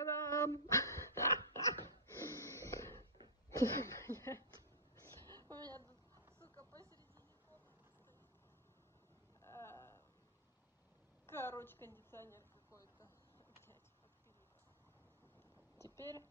Та-дам! У меня тут, сука, посередине комнаты стоит. Короче, кондиционер какой-то. Теперь